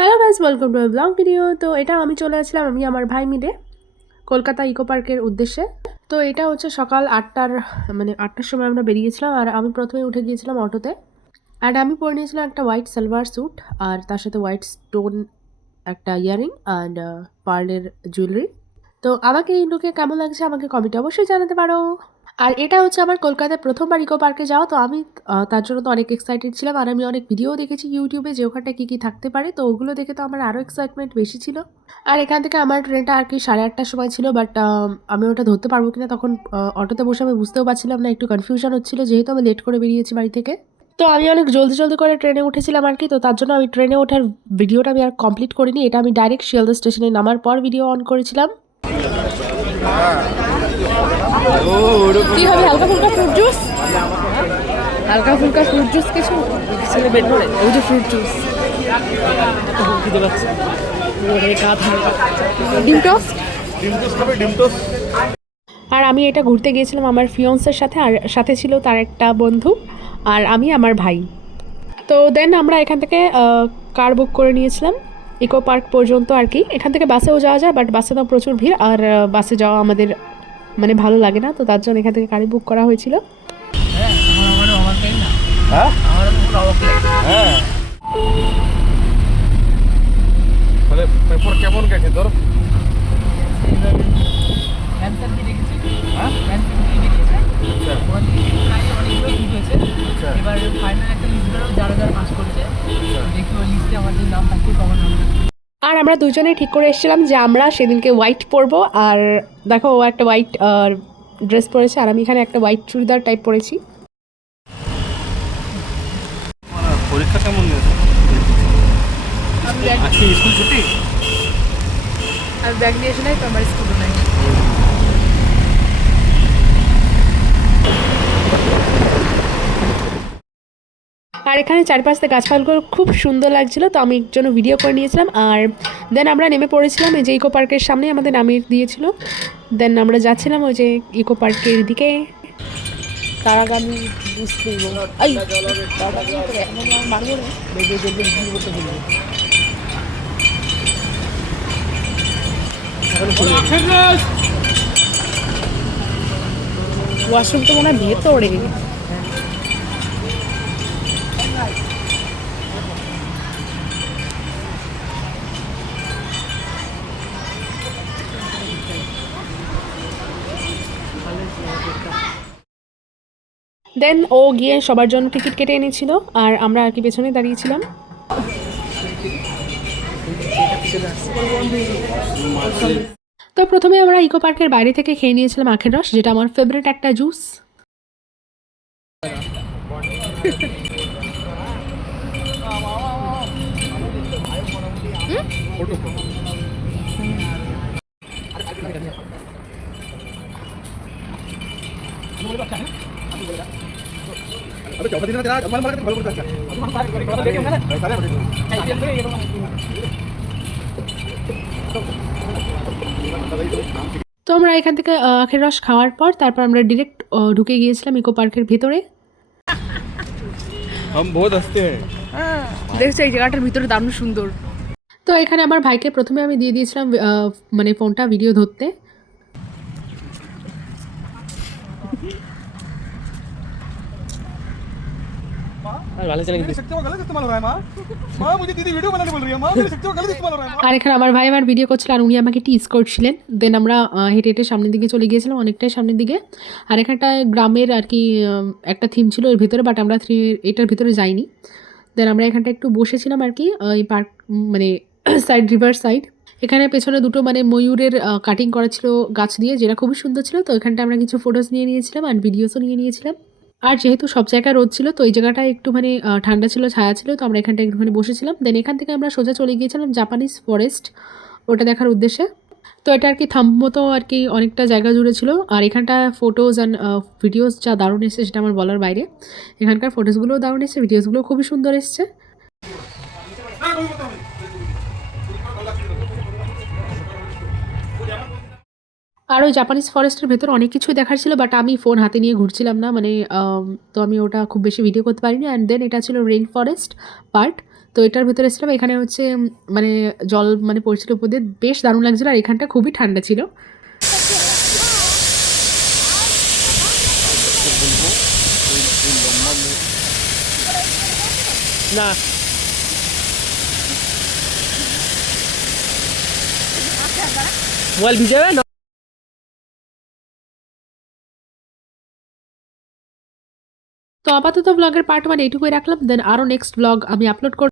Hello guys, welcome to blog video. তো এটা আমি চলে আসলাম আমি আমার ভাই মিলে কলকাতা ইকো পার্কের উদ্দেশ্যে। তো এটা হচ্ছে সকাল 8টার মানে 8টার সময় আমরা বেরিয়েছিলাম। আর আমি প্রথমে উঠে গিয়েছিলাম অটোতে। আর আমি পরে নিয়েছিলাম একটা হোয়াইট সালোয়ার স্যুট আর তার সাথে হোয়াইট স্টোন একটা ইয়ারিং অ্যান্ড পার্লের জুয়েলারি। তো আমাকে এই লুকে কেমন লাগছে আমাকে কমেন্টে অবশ্যই জানাতে পারো। আর এটা হচ্ছে আমার কলকাতায় প্রথমবার ইকো পার্কে যাওয়া। তো আমি তার জন্য তো অনেক এক্সাইটেড ছিলাম। আর আমি অনেক ভিডিও দেখেছি ইউটিউবে যে ওখানটায় কী কী থাকতে পারে, তো ওগুলো দেখে তো আমার আরও এক্সাইটমেন্ট বেশি ছিল। আর এখান থেকে আমার ট্রেনটা আর কি 8:30টার সময় ছিল, বাট আমি ওটা ধরতে পারবো কিনা তখন অটোতে বসে আমি বুঝতেও পারছিলাম না, একটু কনফিউশন হচ্ছিল যেহেতু আমি লেট করে বেরিয়েছি বাড়ি থেকে। তো আমি অনেক জলদি জলদি করে ট্রেনে উঠেছিলাম আর কি, তো তার জন্য আমি ট্রেনে ওঠার ভিডিওটা আমি আর কমপ্লিট করিনি। এটা আমি ডাইরেক্ট শিয়ালদা স্টেশনে নামার পর ভিডিও অন করেছিলাম। কি হবে? হালকা ফুলকা ফ্রুট জুস, হালকা ফুলকা ফ্রুট জুস কিছু ছেলে বের করে ওই যে ফ্রুট জুস দিতে পারছে। ডিম টোস্ট, আর আমি এটা ঘুরতে গিয়েছিলাম আমার ফিয়ন্সের সাথে, আর সাথে ছিল তার একটা বন্ধু আর আমি আমার ভাই। তো দেন আমরা এখান থেকে কার বুক করে নিয়েছিলাম ইকো পার্ক পর্যন্ত আর কি। এখান থেকে বাসেও যাওয়া যায়, বাট বাসে তো প্রচুর ভিড় আর বাসে যাওয়া আমাদের মানে ভালো লাগে না, তো তার জন্য এখান থেকে গাড়ি বুক করা হয়েছিল। কেমন গেছে তোর? আর আমরা দুজনেই ঠিক করে এসেছিলাম যে আমরা সেদিনকে হোয়াইট পরবো। আর দেখো ও একটা হোয়াইট ড্রেস পরেছে আর আমি এখানে একটা হোয়াইট চুড়িদার টাইপ পরেছি। পরীক্ষা কেমন গেছে? আজকে স্কুল ছুটি? আর ব্যাগ নিয়ে এসে নাই তো আমার স্কুল নাই। আর এখানে চারপাশে গাছপালাগুলো খুব সুন্দর লাগছিল, তো আমি একজন ভিডিও করে নিয়েছিলাম। আর দেন আমরা নেমে পড়েছিলাম এই যে ইকো পার্কের সামনে আমাদের নামিয়ে দিয়েছিল। দেন আমরা যাচ্ছিলাম ওই যে ইকো পার্কের দিকে। তারাগামী ওয়াশরুম তো মনে হয় ভেতরে। দেন ও গিয়ে সবার জন্য টিকিট কেটে এনেছিল আর আমরা আর কি পেছনে দাঁড়িয়েছিলাম। তো প্রথমে আমরা ইকো পার্কের বাইরে থেকে খেয়ে নিয়েছিলাম আখের রস, যেটা আমার ফেভারিট একটা জুস। তো আমরা এখান থেকে আখের রস খাওয়ার পর তারপর আমরা ডিরেক্ট ঢুকে গিয়েছিলাম ইকো পার্কের ভেতরে। দেখছো এই জায়গাটার ভিতরে দারুণ সুন্দর। তো এখানে আমার ভাইকে প্রথমে আমি দিয়ে দিয়েছিলাম মানে ফোনটা ভিডিও ধরতে। আর এখানে আমার ভাই আমার ভিডিও করছিল আর উনি আমাকে টিজ করছিলেন। দেন আমরা হেঁটে হেঁটে সামনের দিকে চলে গিয়েছিলাম, অনেকটাই সামনের দিকে। আর এখানটায় গ্রামের আর কি একটা থিম ছিল এর ভিতরে, বাট আমরা এটার ভিতরে যাইনি। দেন আমরা এখানটা একটু বসেছিলাম আর কি এই পার্ক মানে সাইড রিভার সাইড। এখানে পেছনে দুটো মানে ময়ূরের কাটিং করা ছিল গাছ দিয়ে, যেটা খুবই সুন্দর ছিল। তো এখানটা আমরা কিছু ফটোস নিয়ে নিয়েছিলাম আর ভিডিওসও নিয়ে নিয়েছিলাম। আর যেহেতু সব জায়গায় রোদ ছিল, তো এই জায়গাটায় একটু মানে ঠান্ডা ছিল, ছায়া ছিল, তো আমরা এখানটা একটুখানি বসেছিলাম। দেন এখান থেকে আমরা সোজা চলে গিয়েছিলাম জাপানিজ ফরেস্ট, ওটা দেখার উদ্দেশ্যে। তো এটা আর কি থাম্ব মতো আর কি অনেকটা জায়গা জুড়ে ছিল। আর এখানটা ফটোজ অ্যান্ড ভিডিওস যা দারুণ এসছে সেটা আমার বলার বাইরে। এখানকার ফটোসগুলোও দারুণ এসছে, ভিডিওসগুলোও খুবই সুন্দর এসছে। আর ওই জাপানিজ ফরেস্টের ভেতর অনেক কিছুই দেখার ছিল, বাট আমি ফোন হাতে নিয়ে ঘুরছিলাম না মানে তো আমি ওটা খুব বেশি ভিডিও করতে পারিনি। অ্যান্ড দেন এটা ছিল রেইন ফরেস্ট পার্ট। তো তো এটার ভেতরে ছিলাম। এখানে হচ্ছে মানে জল মানে পড়ছিল উপর দিয়ে, বেশ দারুণ লাগছিল। আর এখানটা খুবই ঠান্ডা ছিল। না মোবাইল ভিজাবে না। তো আপাতত ব্লগের পার্ট 1 এইটুকুই রাখলাম। দেন আরও নেক্সট ব্লগ আমি আপলোড করব।